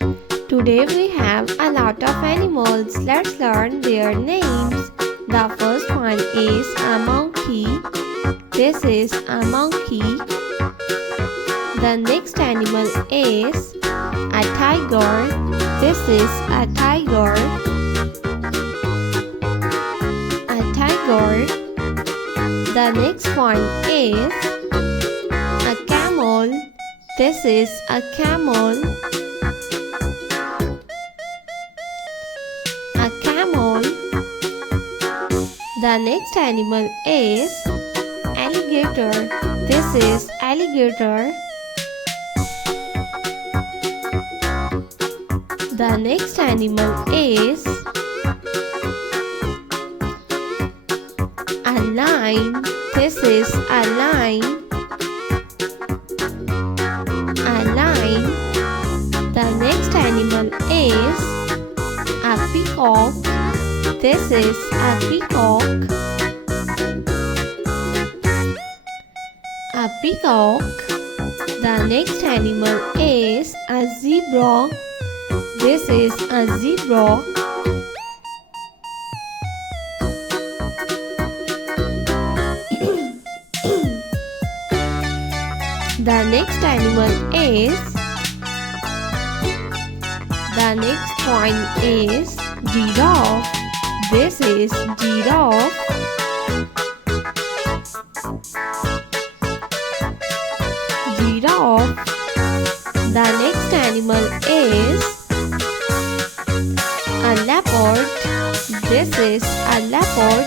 Today we have a lot of animals. Let's learn their names. The first one is a monkey. This is a monkey. The next animal is a tiger. This is a tiger. A tiger. The next one is a camel. This is a camel. A camel. The next animal is alligator. This is alligator. The next animal is a lion. This is a lion. A lion. The next animal is a peacock. This is a peacock. A peacock. The next animal is a zebra. This is a zebra. The next animal is giraffe. This is giraffe. Giraffe. The next animal is a leopard. This is a leopard.